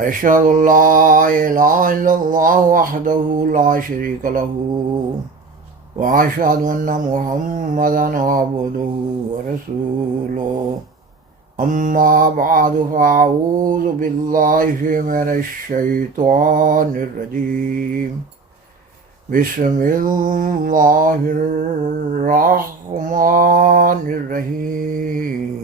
أشهد أن لا إله إلا الله وحده لا شريك له وأشهد أن محمدا عبده ورسوله أما بعد فأعوذ بالله من الشيطان الرجيم بسم الله الرحمن الرحیم۔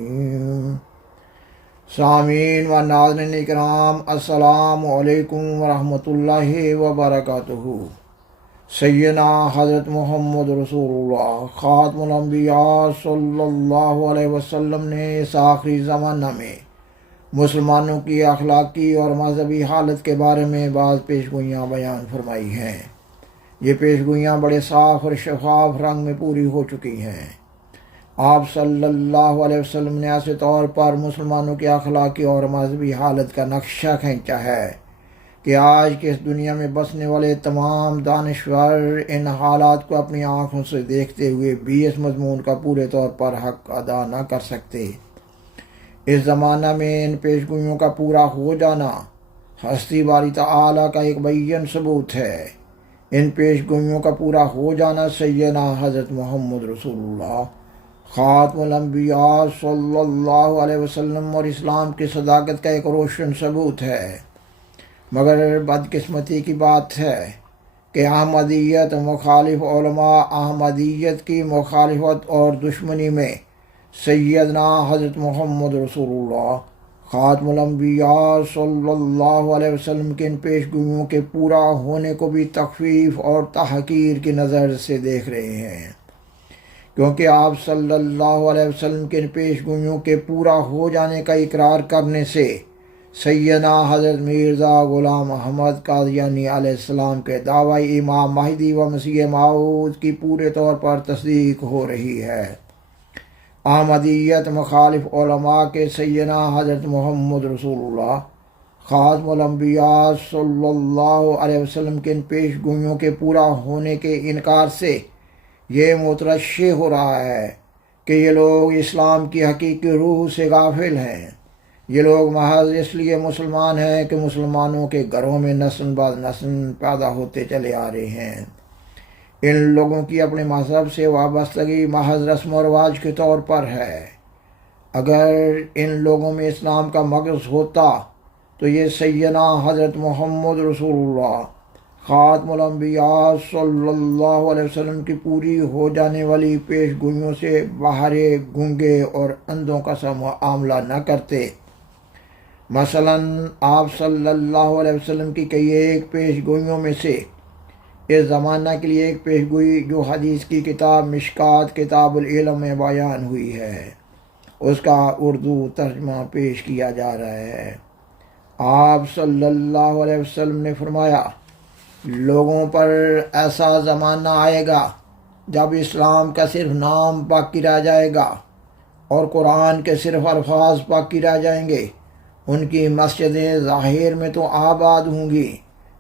سامعین و ناظرین اکرام، السلام علیکم ورحمۃ اللہ وبرکاتہ۔ سیدنا حضرت محمد رسول اللہ خاتم الانبیاء صلی اللہ علیہ وسلم نے اس آخری زمانہ میں مسلمانوں کی اخلاقی اور مذہبی حالت کے بارے میں بعض پیشگوئیاں بیان فرمائی ہیں۔ یہ پیشگوئیاں بڑے صاف اور شفاف رنگ میں پوری ہو چکی ہیں۔ آپ صلی اللہ علیہ وسلم نے ایسے طور پر مسلمانوں کی اخلاقی اور مذہبی حالت کا نقشہ کھینچا ہے کہ آج کے اس دنیا میں بسنے والے تمام دانشور ان حالات کو اپنی آنکھوں سے دیکھتے ہوئے بھی اس مضمون کا پورے طور پر حق ادا نہ کر سکتے۔ اس زمانہ میں ان پیشگوئیوں کا پورا ہو جانا ہستی باری تعالیٰ کا ایک بیان ثبوت ہے۔ ان پیشگوئیوں کا پورا ہو جانا سیدنا حضرت محمد رسول اللہ خاتم الانبیاء صلی اللہ علیہ وسلم اور اسلام کی صداقت کا ایک روشن ثبوت ہے۔ مگر بدقسمتی کی بات ہے کہ احمدیت مخالف علماء احمدیت کی مخالفت اور دشمنی میں سیدنا حضرت محمد رسول اللہ خاتم الانبیاء صلی اللہ علیہ وسلم کے ان پیشگوئیوں کے پورا ہونے کو بھی تخفیف اور تحقیر کی نظر سے دیکھ رہے ہیں، کیونکہ آپ صلی اللہ علیہ وسلم کے ان پیشگوئیوں کے پورا ہو جانے کا اقرار کرنے سے سیدنا حضرت مرزا غلام احمد قادیانی علیہ السلام کے دعوی امام مہدی و مسیح موعود کی پورے طور پر تصدیق ہو رہی ہے۔ احمدیت مخالف علماء کے سیدنا حضرت محمد رسول اللہ خاتم الانبیاء صلی اللہ علیہ وسلم کے ان پیشگوئیوں کے پورا ہونے کے انکار سے یہ مترشح ہو رہا ہے کہ یہ لوگ اسلام کی حقیقی روح سے غافل ہیں۔ یہ لوگ محض اس لیے مسلمان ہیں کہ مسلمانوں کے گھروں میں نسل بعد نسل پیدا ہوتے چلے آ رہے ہیں۔ ان لوگوں کی اپنے مذہب سے وابستگی محض رسم و رواج کے طور پر ہے۔ اگر ان لوگوں میں اسلام کا مغز ہوتا تو یہ سیدنا حضرت محمد رسول اللہ خاتم الانبیاء صلی اللہ علیہ وسلم کی پوری ہو جانے والی پیشگوئیوں سے بہرے گونگے اور اندھوں کا سا معاملہ نہ کرتے۔ مثلا آپ صلی اللہ علیہ وسلم کی کئی ایک پیشگوئیوں میں سے اس زمانہ کے لیے ایک پیشگوئی جو حدیث کی کتاب مشکات کتاب العلم میں بیان ہوئی ہے، اس کا اردو ترجمہ پیش کیا جا رہا ہے۔ آپ صلی اللہ علیہ وسلم نے فرمایا، لوگوں پر ایسا زمانہ آئے گا جب اسلام کا صرف نام باقی رہ جائے گا اور قرآن کے صرف الفاظ باقی رہ جائیں گے۔ ان کی مسجدیں ظاہر میں تو آباد ہوں گی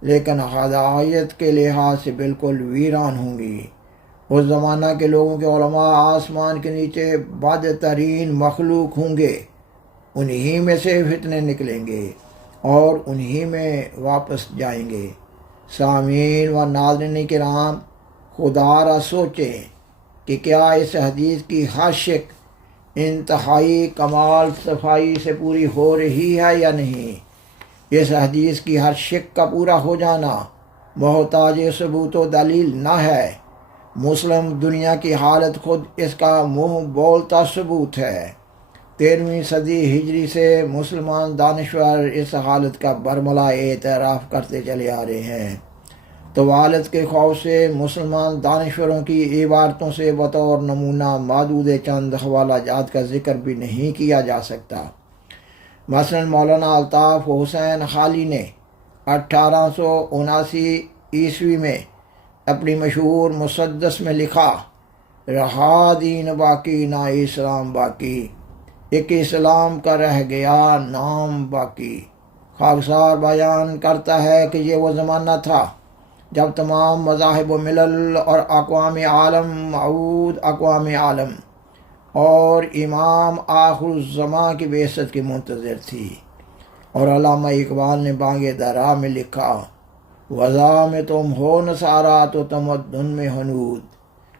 لیکن ہدایت کے لحاظ سے بالکل ویران ہوں گی۔ اس زمانہ کے لوگوں کے علماء آسمان کے نیچے بدترین مخلوق ہوں گے، انہی میں سے فتنے نکلیں گے اور انہی میں واپس جائیں گے۔ سامعین و ناظرین کرام، خدا را سوچیں کہ کیا اس حدیث کی ہر شق انتہائی کمال صفائی سے پوری ہو رہی ہے یا نہیں؟ اس حدیث کی ہر شق کا پورا ہو جانا محتاج ثبوت و دلیل نہ ہے۔ مسلم دنیا کی حالت خود اس کا منہ بولتا ثبوت ہے۔ 13ویں صدی ہجری سے مسلمان دانشور اس حالت کا برملا اعتراف کرتے چلے آ رہے ہیں۔ طوالت کے خوف سے مسلمان دانشوروں کی عبارتوں سے بطور نمونہ معدود چند حوالہ جات کا ذکر بھی نہیں کیا جا سکتا۔ مثلا مولانا الطاف حسین خالی نے 1879 عیسوی میں اپنی مشہور مسدس میں لکھا، رہا دین باقی نہ اسلام باقی، ایک اسلام کا رہ گیا نام باقی۔ خاکسار بیان کرتا ہے کہ یہ وہ زمانہ تھا جب تمام مذاہب و ملل اور اقوام عالم معود اقوام عالم اور امام آخر الزماں کی بعثت کی منتظر تھی، اور علامہ اقبال نے بانگ درا میں لکھا، وضع میں تم ہو نصارا تو تمدن میں ہنود،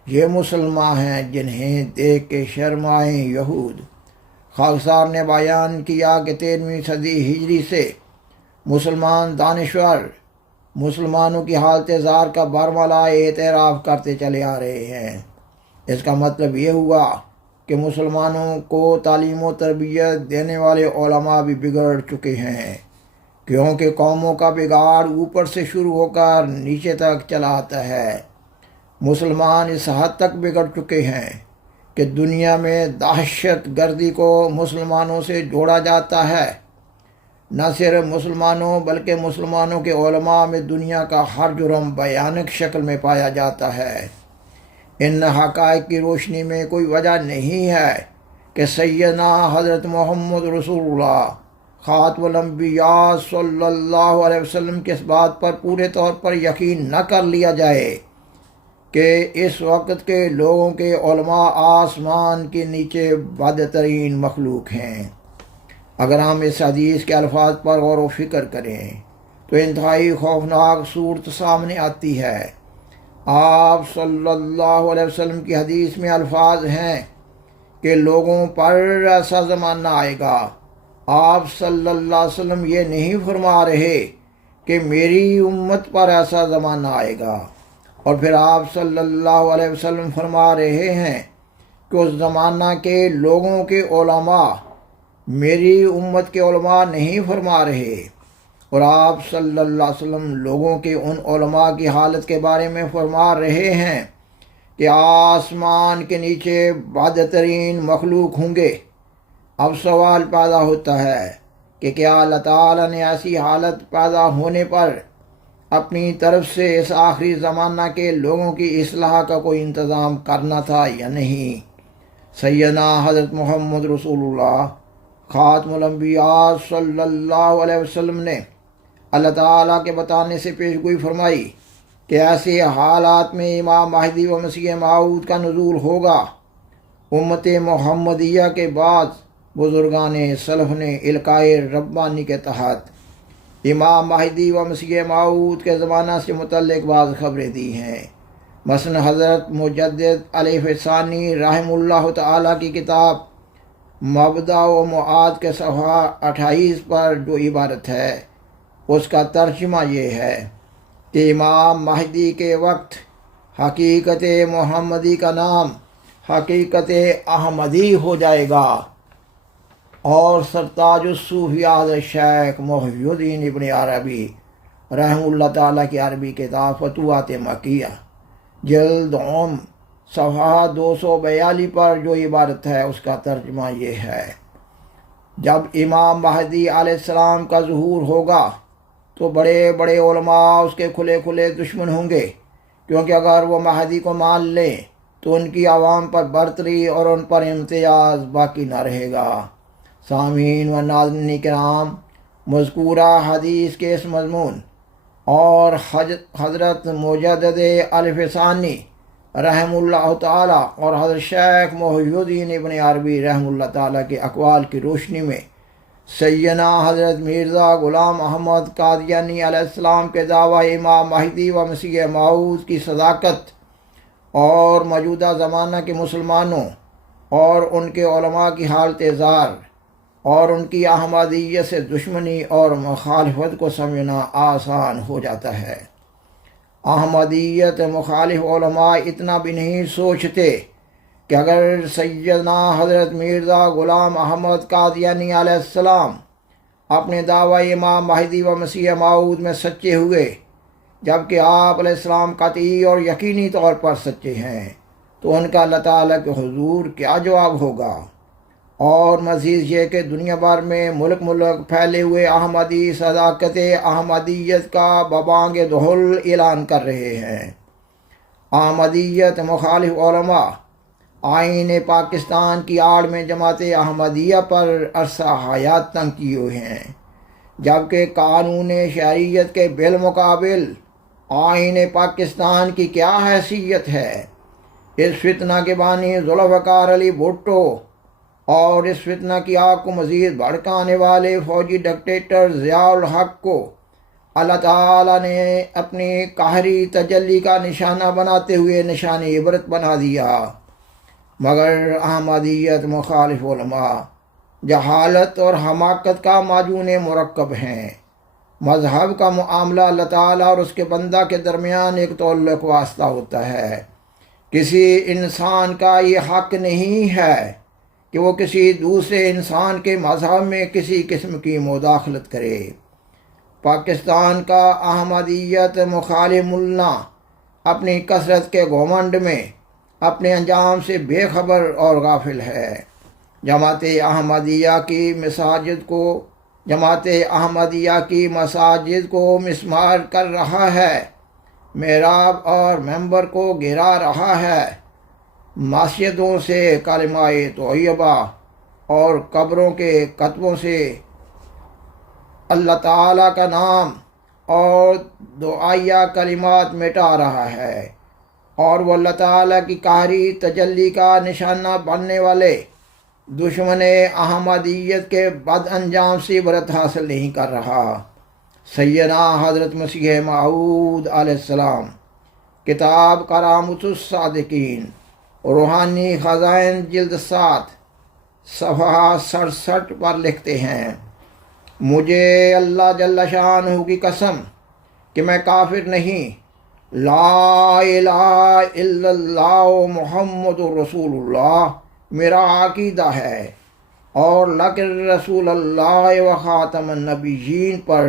یہ مسلمان ہیں جنہیں دیکھ کے شرمائیں یہود۔ خاکسار نے بیان کیا کہ 13ویں صدی ہجری سے مسلمان دانشور مسلمانوں کی حالت زار کا برملا اعتراف کرتے چلے آ رہے ہیں۔ اس کا مطلب یہ ہوا کہ مسلمانوں کو تعلیم و تربیت دینے والے علماء بھی بگڑ چکے ہیں، کیونکہ قوموں کا بگاڑ اوپر سے شروع ہو کر نیچے تک چلا آتا ہے۔ مسلمان اس حد تک بگڑ چکے ہیں کہ دنیا میں دہشت گردی کو مسلمانوں سے جوڑا جاتا ہے۔ نہ صرف مسلمانوں بلکہ مسلمانوں کے علماء میں دنیا کا ہر جرم بیانک شکل میں پایا جاتا ہے۔ ان حقائق کی روشنی میں کوئی وجہ نہیں ہے کہ سیدنا حضرت محمد رسول اللہ خاتم الانبیاء صلی اللہ علیہ وسلم کی اس بات پر پورے طور پر یقین نہ کر لیا جائے کہ اس وقت کے لوگوں کے علماء آسمان کے نیچے بدترین مخلوق ہیں۔ اگر ہم اس حدیث کے الفاظ پر غور و فکر کریں تو انتہائی خوفناک صورت سامنے آتی ہے۔ آپ صلی اللہ علیہ وسلم کی حدیث میں الفاظ ہیں کہ لوگوں پر ایسا زمانہ آئے گا۔ آپ صلی اللہ علیہ وسلم یہ نہیں فرما رہے کہ میری امت پر ایسا زمانہ آئے گا، اور پھر آپ صلی اللہ علیہ وسلم فرما رہے ہیں کہ اس زمانہ کے لوگوں کے علماء میری امت کے علماء نہیں فرما رہے، اور آپ صلی اللہ علیہ وسلم لوگوں کے ان علماء کی حالت کے بارے میں فرما رہے ہیں کہ آسمان کے نیچے بدترین مخلوق ہوں گے۔ اب سوال پیدا ہوتا ہے کہ کیا اللہ تعالیٰ نے ایسی حالت پیدا ہونے پر اپنی طرف سے اس آخری زمانہ کے لوگوں کی اصلاح کا کوئی انتظام کرنا تھا یا نہیں؟ سیدنا حضرت محمد رسول اللہ خاتم الانبیاء صلی اللہ علیہ وسلم نے اللہ تعالیٰ کے بتانے سے پیشگوئی فرمائی کہ ایسے حالات میں امام مہدی و مسیح موعود کا نزول ہوگا۔ امت محمدیہ کے بعد بزرگان سلف نے القائے ربانی کے تحت امام مہدی و مسیح موعود کے زمانہ سے متعلق بعض خبریں دی ہیں۔ مثلا حضرت مجدد علیہ ثانی رحم اللہ تعالیٰ کی کتاب مبدأ و معاد کے صفحہ 28 پر جو عبارت ہے اس کا ترجمہ یہ ہے کہ امام مہدی کے وقت حقیقت محمدی کا نام حقیقت احمدی ہو جائے گا، اور سرتاج الصوفیاء شیخ محی الدین ابن عربی رحم اللہ تعالیٰ کی عربی کتاب فتوحات مکیہ جلد صفحہ 242 پر جو عبارت ہے اس کا ترجمہ یہ ہے، جب امام مہدی علیہ السلام کا ظہور ہوگا تو بڑے بڑے علماء اس کے کھلے کھلے دشمن ہوں گے، کیونکہ اگر وہ مہدی کو مان لیں تو ان کی عوام پر برتری اور ان پر امتیاز باقی نہ رہے گا۔ سامعین و ناظرین کرام، مذکورہ حدیث کے اس مضمون اور حضرت مجدد الفسانی رحم اللہ تعالیٰ اور حضرت شیخ محی الدین ابن عربی رحم اللہ تعالیٰ کے اقوال کی روشنی میں سیدنا حضرت مرزا غلام احمد قادیانی علیہ السلام کے دعوی امام مہدی و مسیح موعود کی صداقت اور موجودہ زمانہ کے مسلمانوں اور ان کے علماء کی حالت زار اور ان کی احمدیت سے دشمنی اور مخالفت کو سمجھنا آسان ہو جاتا ہے۔ احمدیت مخالف علماء اتنا بھی نہیں سوچتے کہ اگر سیدنا حضرت مرزا غلام احمد قادیانی علیہ السلام اپنے دعوی امام مہدی و مسیح موعود میں سچے ہوئے، جبکہ آپ علیہ السلام قطعی اور یقینی طور پر سچے ہیں، تو ان کا اللہ تعالیٰ کے حضور کیا جواب ہوگا؟ اور مزید یہ کہ دنیا بھر میں ملک پھیلے ہوئے احمدی صداقت احمدیت کا ببانگ دہل اعلان کر رہے ہیں۔ احمدیت مخالف علماء آئین پاکستان کی آڑ میں جماعت احمدیہ پر عرصہ حیات تنگ کیے ہوئے ہیں، جبکہ قانون شریعت کے بالمقابل آئین پاکستان کی کیا حیثیت ہے؟ اس فتنہ کے بانی ذوالفقار علی بھٹو اور اس فتنہ کی آگ کو مزید بھڑکانے والے فوجی ڈکٹیٹر ضیاء الحق کو اللہ تعالیٰ نے اپنی قہری تجلی کا نشانہ بناتے ہوئے نشان عبرت بنا دیا، مگر احمدیت مخالف علماء جہالت اور حماقت کا معجون مرکب ہیں۔ مذہب کا معاملہ اللہ تعالیٰ اور اس کے بندہ کے درمیان ایک تعلق واسطہ ہوتا ہے۔ کسی انسان کا یہ حق نہیں ہے کہ وہ کسی دوسرے انسان کے مذہب میں کسی قسم کی مداخلت کرے۔ پاکستان کا احمدیت مخالف ملا اپنی کثرت کے گھمنڈ میں اپنے انجام سے بے خبر اور غافل ہے۔ جماعت احمدیہ کی مساجد کو مسمار کر رہا ہے، محراب اور منبر کو گرا رہا ہے، مسجدوں سے کلمہ طیبہ اور قبروں کے کتبوں سے اللہ تعالیٰ کا نام اور دعائیہ کلمات مٹا رہا ہے، اور وہ اللہ تعالیٰ کی قہری تجلی کا نشانہ بننے والے دشمن احمدیت کے بد انجام سے عبرت حاصل نہیں کر رہا۔ سیدنا حضرت مسیح موعود علیہ السلام کتاب کرامت الصادقین روحانی خزائن جلد 7 صفحہ 67 پر لکھتے ہیں، مجھے اللہ جل شانہ کی قسم کہ میں کافر نہیں، لا الہ الا اللہ محمد رسول اللہ میرا عقیدہ ہے، اور لیکن رسول اللہ و خاتم النبیین پر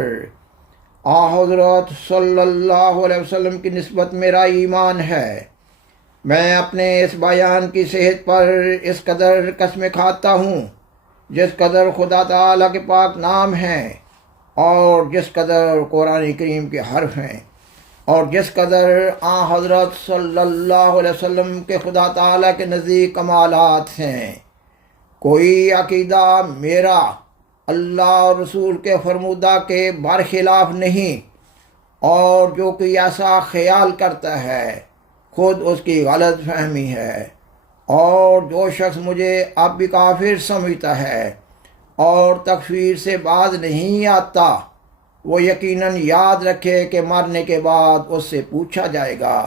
حضرت صلی اللہ علیہ وسلم کی نسبت میرا ایمان ہے۔ میں اپنے اس بیان کی صحت پر اس قدر قسمیں کھاتا ہوں جس قدر خدا تعالیٰ کے پاک نام ہیں، اور جس قدر قرآن کریم کے حرف ہیں، اور جس قدر حضرت صلی اللہ علیہ وسلم کے خدا تعالیٰ کے نزدیک کمالات ہیں۔ کوئی عقیدہ میرا اللہ اور رسول کے فرمودہ کے برخلاف نہیں، اور جو کوئی ایسا خیال کرتا ہے خود اس کی غلط فہمی ہے، اور جو شخص مجھے اب بھی کافر سمجھتا ہے اور تکفیر سے باز نہیں آتا، وہ یقیناً یاد رکھے کہ مرنے کے بعد اس سے پوچھا جائے گا۔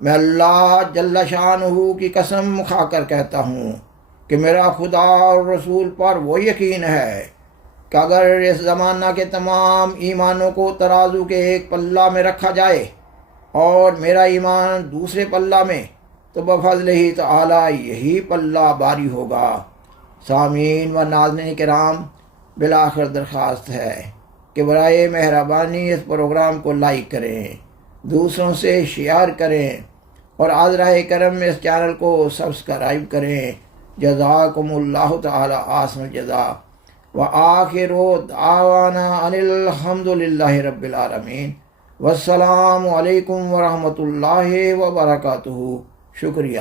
میں اللہ جل شانہ کی قسم کھا کر کہتا ہوں کہ میرا خدا اور رسول پر وہ یقین ہے کہ اگر اس زمانہ کے تمام ایمانوں کو ترازو کے ایک پلہ میں رکھا جائے اور میرا ایمان دوسرے پلہ میں، تو بفضل ہی تعالی یہی پلہ باری ہوگا۔ سامعین و ناظرین کرام، بالآخر درخواست ہے کہ برائے مہربانی اس پروگرام کو لائک کریں، دوسروں سے شیئر کریں، اور عذرہ کرم میں اس چینل کو سبسکرائب کریں۔ جزاکم اللہ تعالی احسن الجزاء، وآخر دعوانا ان الحمد للہ رب العالمین، والسلام علیکم ورحمۃ اللہ وبرکاتہ۔ شکریہ۔